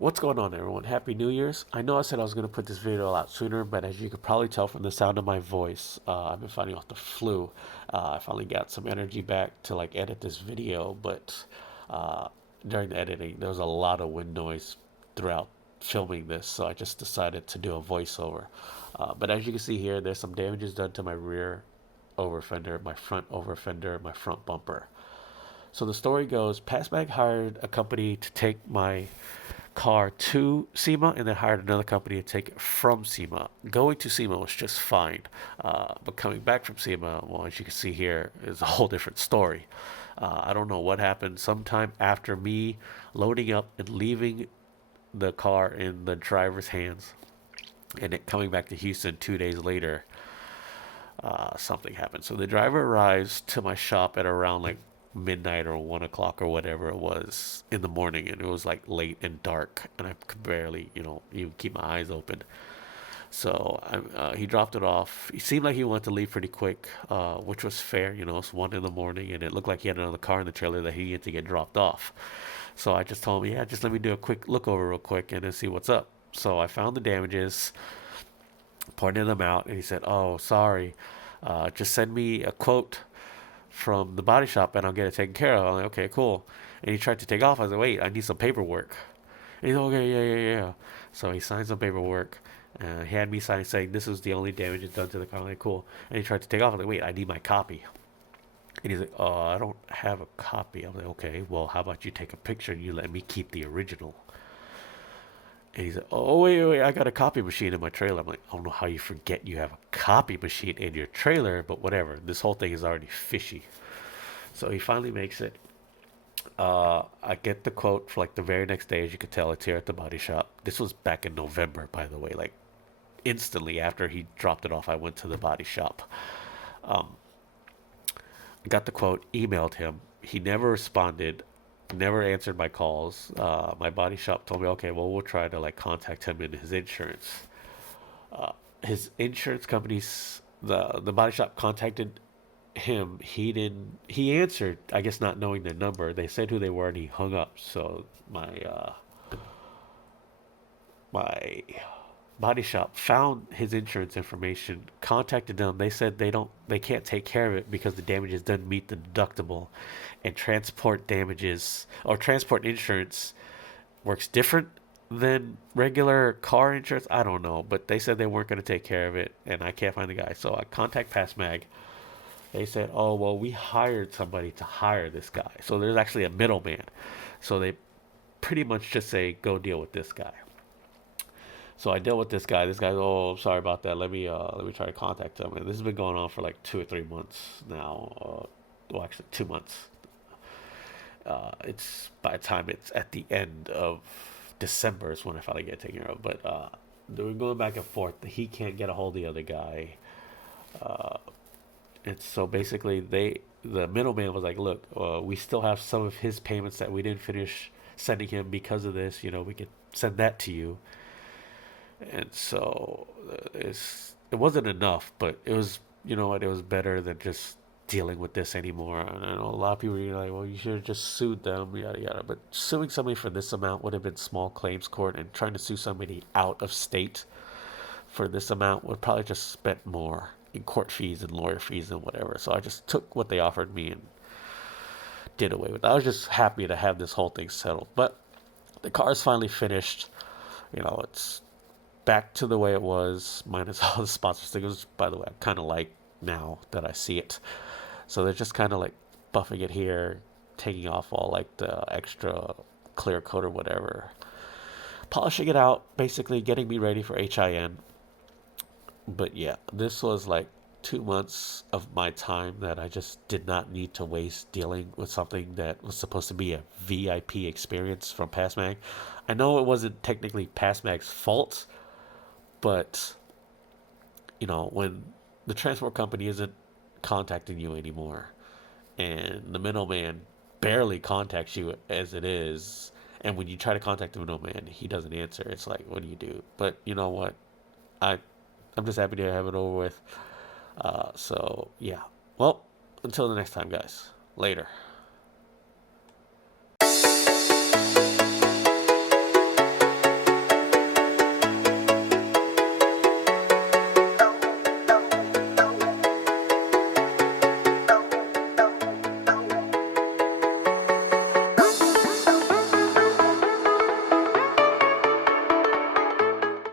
What's going on, everyone? Happy New Year's. I know I said I was going to put this video out sooner, but as you could probably tell from the sound of my voice, I've been fighting off the flu. I finally got some energy back to like edit this video, but uh, during the editing, there was a lot of wind noise throughout filming this, so I just decided to do a voiceover. But as you can see here, there's some damages done to my rear over fender, my front over fender, my front bumper. So the story goes, Pasmag hired a company to take my car to SEMA and then hired another company to take it from SEMA. Going to SEMA was just fine. But coming back from SEMA, well, as you can see here, is a whole different story. I don't know what happened. Sometime after me loading up and leaving the car in the driver's hands and it coming back to Houston 2 days later, something happened. So the driver arrives to my shop at around like midnight or 1 o'clock or whatever it was in the morning, and it was like late and dark, and I could barely, even keep my eyes open. So he dropped it off. He seemed like he wanted to leave pretty quick, which was fair. It's 1 in the morning, and it looked like he had another car in the trailer that he needed to get dropped off. So I just told him, yeah, just let me do a quick look over real quick and then see what's up. So I found the damages, pointed them out, and he said, "Oh, sorry. Just send me a quote from the body shop and I'll get it taken care of." I'm like, okay, cool. And he tried to take off. I was like, wait, I need some paperwork. And he's like, okay, yeah. So he signed some paperwork. He had me sign saying this was the only damage done to the car. I'm like, cool. And he tried to take off. I was like, wait, I need my copy. And he's like, oh, I don't have a copy. I'm like, okay, well, how about you take a picture and you let me keep the original? And he's like, oh, wait, I got a copy machine in my trailer. I'm like, I don't know how you forget you have a copy machine in your trailer, but whatever. This whole thing is already fishy. So he finally makes it. I get the quote for like the very next day. As you could tell, it's here at the body shop. This was back in November, by the way. Like instantly after he dropped it off, I went to the body shop. Um, got the quote, emailed him. He never responded, never answered my calls. My body shop told me, okay, well, we'll try to like contact him in his insurance. Uh, his insurance companies, the body shop contacted him. He answered, I guess not knowing their number. They said who they were and he hung up. So my body shop found his insurance information, contacted them. They said they can't take care of it because the damages doesn't meet the deductible, and transport damages or transport insurance works different than regular car insurance. I don't know, but they said they weren't going to take care of it, and I can't find the guy. So I contact Passmag. They said, "Oh well, we hired somebody to hire this guy." So there's actually a middleman. So they pretty much just say, "Go deal with this guy." So I dealt with this guy. This guy's, "Oh, I'm sorry about that. Let me try to contact him." And this has been going on for like 2 or 3 months now. Well, actually 2 months. It's by the time it's at the end of December is when I finally get taken care of. But we're going back and forth. He can't get a hold of the other guy. Uh, and so basically, the middleman was like, "Look, we still have some of his payments that we didn't finish sending him because of this. We could send that to you." And so it wasn't enough, but it was, you know what, it was better than just dealing with this anymore. And I know a lot of people are like, well, you should have just sued them, yada yada. But suing somebody for this amount would have been small claims court, and trying to sue somebody out of state for this amount would probably just spent more in court fees and lawyer fees and whatever. So I just took what they offered me and did away with it. I was just happy to have this whole thing settled. But the car is finally finished. It's back to the way it was, minus all the sponsor stickers. By the way, I kind of like now that I see it. So they're just kind of like buffing it here, taking off all like the extra clear coat or whatever, polishing it out, basically getting me ready for HIN. But yeah, this was like 2 months of my time that I just did not need to waste dealing with something that was supposed to be a VIP experience from Passmag. I know it wasn't technically Passmag's fault, but when the transport company isn't contacting you anymore and the middleman barely contacts you as it is, and when you try to contact the middleman he doesn't answer, it's like, what do you do? But you know what, i I'm just happy to have it over with. So yeah, well, until the next time, guys, later.